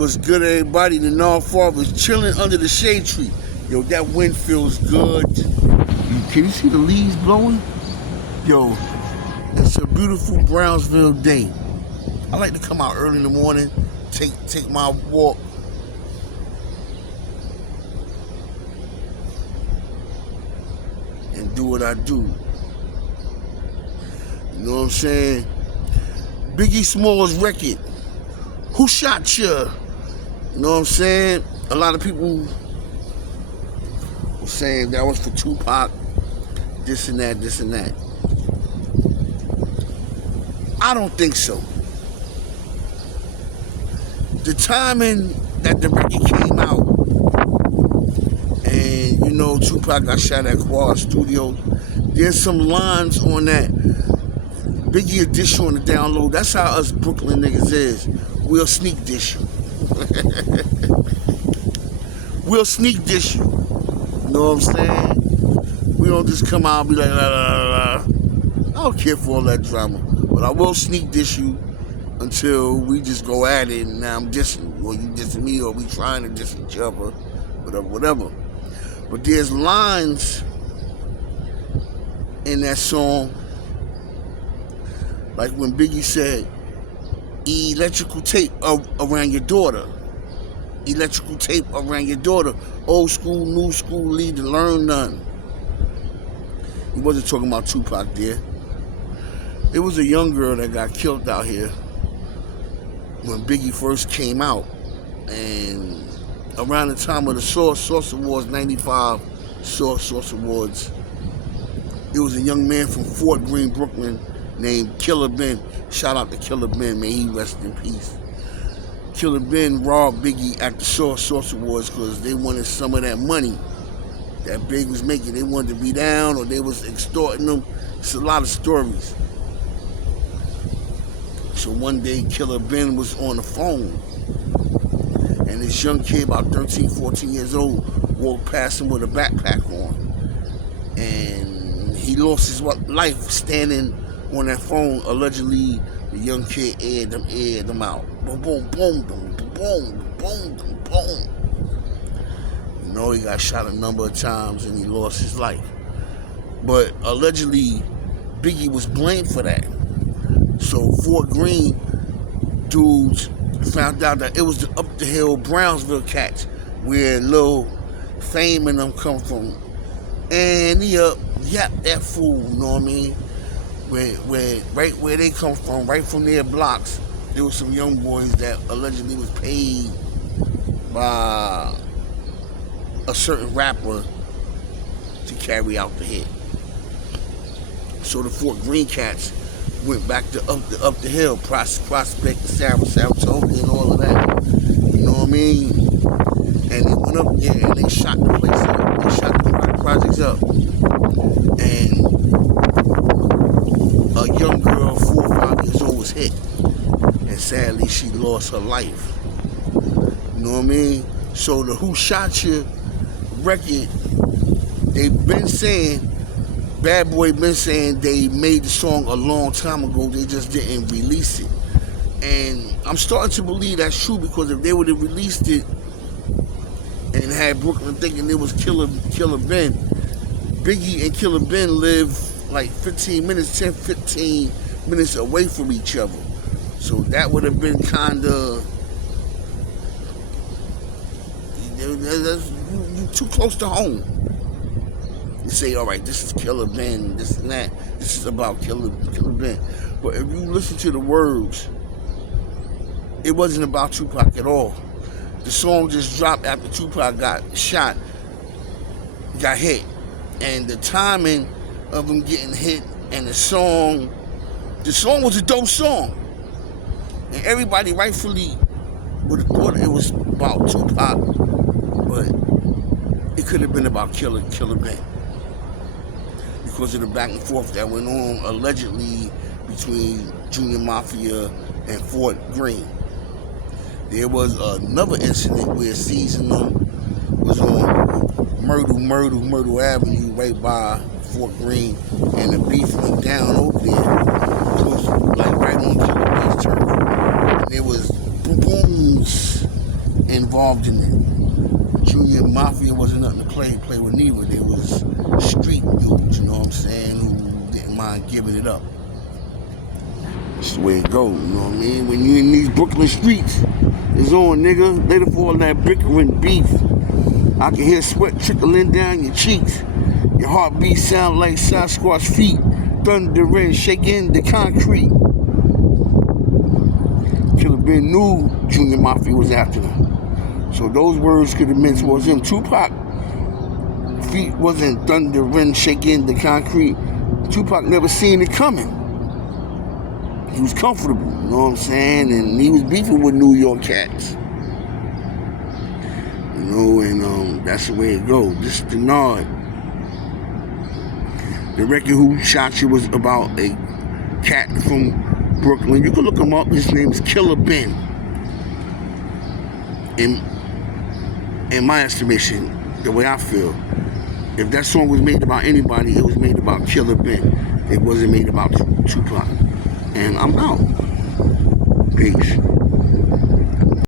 What's good, everybody? The Non-Farmers chilling under the shade tree. Yo, that wind feels good. Can you see the leaves blowing? Yo, it's a beautiful Brownsville day. I like to come out early in the morning, take my walk. And do what I do. You know what I'm saying? Biggie Smalls record. Who shot you? You know what I'm saying? A lot of people were saying that was for Tupac, this and that, this and that. I don't think so. The timing that the record came out, and you know Tupac got shot at Quad Studios, there's some lines on that. Biggie a dish on the down low. That's how us Brooklyn niggas is. We'll sneak dish you. We'll sneak dish you. You know what I'm saying? We don't just come out and be like, la, la, la, la. I don't care for all that drama. But I will sneak dish you until we just go at it and now I'm dissing you, or you dissing me, or we trying to diss each other, whatever. But there's lines in that song, like when Biggie said, electrical tape around your daughter. Electrical tape around your daughter. Old school, new school, lead to learn none. He wasn't talking about Tupac there. It was a young girl that got killed out here when Biggie first came out. And around the time of the Source Awards, 95 Source Awards, it was a young man from Fort Greene, Brooklyn, named Killer Ben. Shout out to Killer Ben, may he rest in peace. Killer Ben robbed Biggie at the Source Awards because they wanted some of that money that Big was making. They wanted to be down, or they was extorting them. It's a lot of stories. So one day Killer Ben was on the phone, and this young kid, about 13, 14 years old, walked past him with a backpack on. And he lost his life standing on that phone. Allegedly, the young kid aired them out. Boom, boom, boom, boom, boom, boom, boom, boom. You know, he got shot a number of times and he lost his life. But allegedly, Biggie was blamed for that. So Fort Greene dudes found out that it was the up the hill Brownsville cats where Lil Fame and them come from. And he yapped that fool, you know what I mean? Right where they come from, right from their blocks, there was some young boys that allegedly was paid by a certain rapper to carry out the hit. So the Fort Greene cats went back to up the hill, Prospect, Saratoga, and all of that. You know what I mean? And they went up there and they shot the place up. They shot the projects up. And a young girl, 4 or 5 years old, was hit. And sadly, she lost her life. You know what I mean? So the Who Shot You record, they've been saying, Bad Boy been saying they made the song a long time ago, they just didn't release it. And I'm starting to believe that's true, because if they would have released it and had Brooklyn thinking it was Killer Ben, Biggie and Killer Ben live like 15 minutes away from each other. So that would have been kind of, you too close to home. You say, all right, this is Killer Ben, this and that. This is about Killer Ben. But if you listen to the words, it wasn't about Tupac at all. The song just dropped after Tupac got hit. And the timing of him getting hit and the song was a dope song. And everybody rightfully would have thought it was about Tupac, but it could have been about Killer Ben. Because of the back and forth that went on allegedly between Junior Mafia and Fort Greene. There was another incident where Season was on Myrtle Avenue right by Fort Greene, and the beef went down over there, close, like right on Killer Ben's turf. And there was boom booms involved in it. Junior Mafia wasn't nothing to play with neither. They was street dudes, you know what I'm saying, who didn't mind giving it up. That's the way it goes, you know what I mean? When you in these Brooklyn streets, it's on, nigga. Later for all that bickering beef, I can hear sweat trickling down your cheeks. Your heartbeat sound like Sasquatch feet, thundering, shaking the concrete. Killer Ben knew Junior Mafia was after them, so those words could have meant towards him. Tupac feet wasn't thundering, shaking the concrete. Tupac never seen it coming. He was comfortable, you know what I'm saying? And he was beefing with New York cats. You know, and that's the way it goes. This is the nod. The record Who Shot You was about a cat from Brooklyn. You can look him up. His name is Killer Ben. In my estimation, the way I feel, if that song was made about anybody, it was made about Killer Ben. It wasn't made about Tupac. And I'm out. Peace.